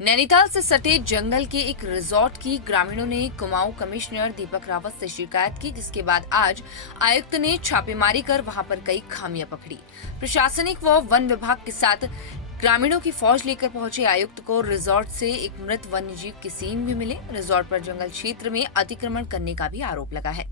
नैनीताल से सटे जंगल के एक रिजॉर्ट की ग्रामीणों ने कुमाऊं कमिश्नर दीपक रावत से शिकायत की, जिसके बाद आज आयुक्त ने छापेमारी कर वहां पर कई खामियां पकड़ी। प्रशासनिक व वन विभाग के साथ ग्रामीणों की फौज लेकर पहुंचे आयुक्त को रिजॉर्ट से एक मृत वन्यजीव के सींग भी मिले। रिजॉर्ट पर जंगल क्षेत्र में अतिक्रमण करने का भी आरोप लगा है।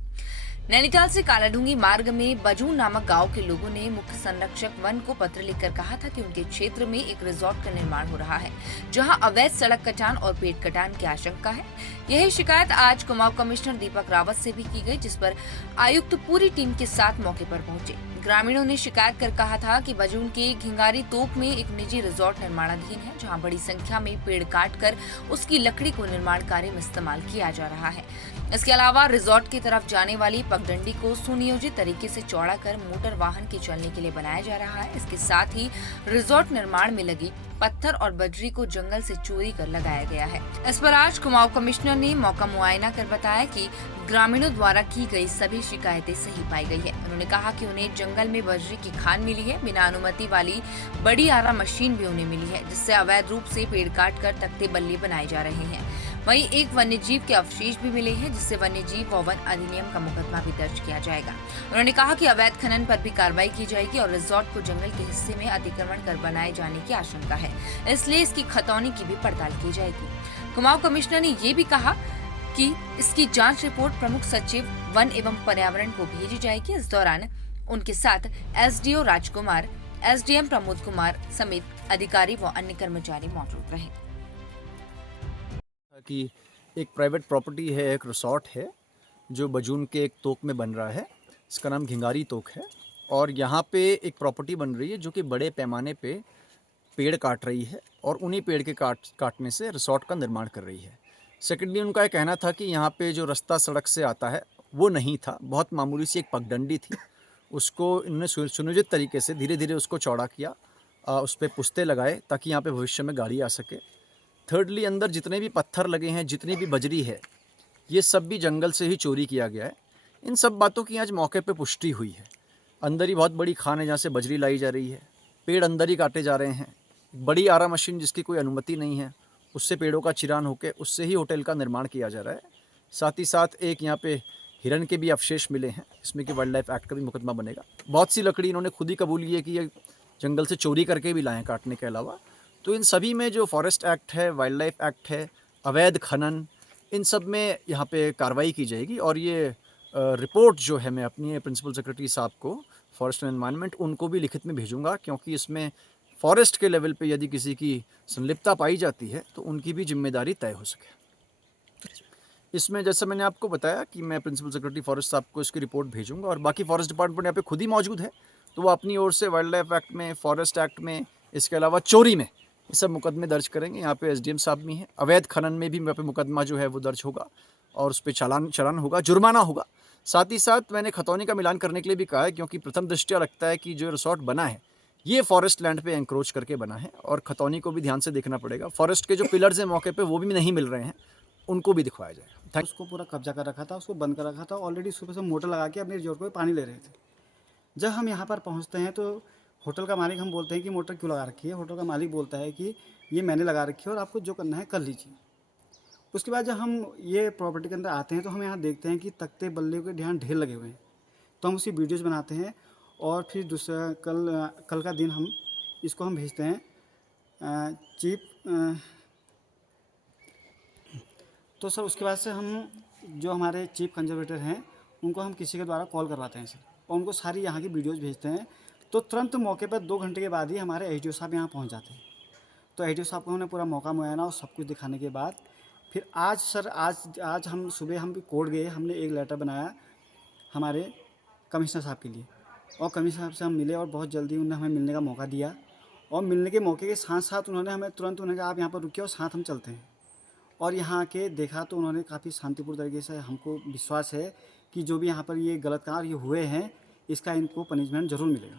नैनीताल से कालाढूंगी मार्ग में बजून नामक गांव के लोगों ने मुख्य संरक्षक वन को पत्र लिखकर कहा था कि उनके क्षेत्र में एक रिजॉर्ट का निर्माण हो रहा है, जहां अवैध सड़क कटान और पेड़ कटान की आशंका है। यही शिकायत आज कुमाऊं कमिश्नर दीपक रावत से भी की गई, जिस पर आयुक्त पूरी टीम के साथ मौके पर पहुंचे। ग्रामीणों ने शिकायत कर कहा था कि बजून के घिंगारी तोक में एक निजी रिजॉर्ट निर्माणाधीन है, जहां बड़ी संख्या में पेड़ काटकर उसकी लकड़ी को निर्माण कार्य में इस्तेमाल किया जा रहा है। इसके अलावा रिजॉर्ट की तरफ जाने वाली पगडंडी को सुनियोजित तरीके से चौड़ा कर मोटर वाहन के चलने के लिए बनाया जा रहा है। इसके साथ ही रिजॉर्ट निर्माण में लगी पत्थर और बजरी को जंगल से चोरी कर लगाया गया है। इस पर आज कुमाऊं कमिश्नर ने मौका मुआयना कर बताया कि ग्रामीणों द्वारा की गई सभी शिकायतें सही पाई गई है। उन्होंने कहा कि उन्हें जंगल में बजरी की खान मिली है, बिना अनुमति वाली बड़ी आरा मशीन भी उन्हें मिली है, जिससे अवैध रूप से पेड़ काट कर तख्ते बल्ले बनाए जा रहे हैं। वहीं एक वन्यजीव के अवशेष भी मिले हैं, जिससे वन्यजीव व वन अधिनियम का मुकदमा भी दर्ज किया जाएगा। उन्होंने कहा कि अवैध खनन पर भी कार्रवाई की जाएगी और रिजॉर्ट को जंगल के हिस्से में अतिक्रमण कर बनाए जाने की आशंका है, इसलिए इसकी खतौनी की भी पड़ताल की जाएगी। कुमाऊं कमिश्नर ने ये भी कहा कि इसकी जांच रिपोर्ट प्रमुख सचिव वन एवं पर्यावरण को भेजी जाएगी। इस दौरान उनके साथ एसडीओ राजकुमार, एसडीएम प्रमोद कुमार समेत अधिकारी व अन्य कर्मचारी मौजूद रहे। कि एक प्राइवेट प्रॉपर्टी है, एक रिसॉर्ट है जो बजून के एक तोक में बन रहा है। इसका नाम घिंगारी तोक है और यहाँ पे एक प्रॉपर्टी बन रही है जो कि बड़े पैमाने पे पेड़ काट रही है और उन्हीं पेड़ के काटने से रिसॉर्ट का निर्माण कर रही है। सेकेंडली उनका ये कहना था कि यहाँ पे जो रास्ता सड़क से आता है वो नहीं था, बहुत मामूली सी एक पगडंडी थी। उसको इन्होंने सुनियोजित तरीके से धीरे धीरे उसको चौड़ा किया, उस पर पुस्ते लगाए ताकि यहाँ पे भविष्य में गाड़ी आ सके। थर्डली अंदर जितने भी पत्थर लगे हैं, जितनी भी बजरी है, ये सब भी जंगल से ही चोरी किया गया है। इन सब बातों की आज मौके पे पुष्टि हुई है। अंदर ही बहुत बड़ी खान है जहाँ से बजरी लाई जा रही है, पेड़ अंदर ही काटे जा रहे हैं। बड़ी आरा मशीन जिसकी कोई अनुमति नहीं है, उससे पेड़ों का चिरान होकर उससे ही होटल का निर्माण किया जा रहा है। साथ ही साथ एक यहाँ पे हिरन के भी अवशेष मिले हैं, इसमें कि वाइल्ड लाइफ एक्ट का भी मुकदमा बनेगा। बहुत सी लकड़ी इन्होंने खुद ही कबूल की है कि ये जंगल से चोरी करके भी लाएँ काटने के अलावा। तो इन सभी में जो फॉरेस्ट एक्ट है, वाइल्ड लाइफ एक्ट है, अवैध खनन, इन सब में यहाँ पे कार्रवाई की जाएगी। और ये रिपोर्ट जो है मैं अपनी प्रिंसिपल सेक्रेटरी साहब को, फॉरेस्ट एंड एनवायरनमेंट, उनको भी लिखित में भेजूंगा, क्योंकि इसमें फॉरेस्ट के लेवल पे यदि किसी की संलिप्तता पाई जाती है तो उनकी भी जिम्मेदारी तय हो सके। इसमें जैसा मैंने आपको बताया कि मैं प्रिंसिपल सेक्रेटरी फॉरेस्ट साहब को इसकी रिपोर्ट भेजूंगा और बाकी फॉरेस्ट डिपार्टमेंट यहाँ पे खुद ही मौजूद है, तो वो अपनी ओर से वाइल्ड लाइफ एक्ट में, फॉरेस्ट एक्ट में, इसके अलावा चोरी में, ये सब मुकदमे दर्ज करेंगे। यहाँ पे एसडीएम साहब भी हैं। अवैध खनन में भी यहाँ पे मुकदमा जो है वो दर्ज होगा और उस पर चालान होगा, जुर्माना होगा। साथ ही साथ मैंने खतौनी का मिलान करने के लिए भी कहा है, क्योंकि प्रथम दृष्टया लगता है कि जो रिसॉर्ट बना है ये फॉरेस्ट लैंड पे एंक्रोच करके बना है और खतौनी को भी ध्यान से देखना पड़ेगा। फॉरेस्ट के जो पिलर्स हैं मौके पे वो भी नहीं मिल रहे हैं, उनको भी दिखवाया जाएगा। उसको पूरा कब्जा कर रखा था, उसको बंद कर रखा था। ऑलरेडी सुबह से मोटर लगा के अपने रिजॉर्ट को पानी ले रहे थे। जब हम यहाँ पर पहुँचते हैं तो होटल का मालिक, हम बोलते हैं कि मोटर क्यों लगा रखी है। होटल का मालिक बोलता है कि ये मैंने लगा रखी है और आपको जो करना है कर लीजिए। उसके बाद जब हम ये प्रॉपर्टी के अंदर आते हैं तो हम यहाँ देखते हैं कि तख्ते बल्ले के यहाँ ढेर लगे हुए हैं। तो हम उसी वीडियोज़ बनाते हैं और फिर दूसरा कल का दिन हम इसको हम भेजते हैं चीफ। तो सर उसके बाद से हम जो हमारे चीफ कंजर्वेटर हैं उनको हम किसी के द्वारा कॉल करवाते हैं सर, और उनको सारी यहाँ की वीडियोज़ भेजते हैं। तो तुरंत मौके पर 2 घंटे के बाद ही हमारे एसडीओ साहब यहाँ पहुँच जाते हैं। तो एसडीओ साहब को हमने पूरा मौका मुआयना और सब कुछ दिखाने के बाद फिर आज सर आज हम सुबह हम भी कोर्ट गए। हमने एक लेटर बनाया हमारे कमिश्नर साहब के लिए और कमिश्नर साहब से हम मिले और बहुत जल्दी उन्होंने हमें मिलने का मौका दिया। और मिलने के मौके के साथ साथ उन्होंने हमें तुरंत उन्होंने कहा आप यहाँ पर रुकिए और साथ हम चलते हैं। और यहाँ के देखा तो उन्होंने काफ़ी शांतिपूर्ण तरीके से, हमको विश्वास है कि जो भी यहाँ पर ये गलत कार्य हुए हैं इसका इनको पनिशमेंट ज़रूर मिलेगा।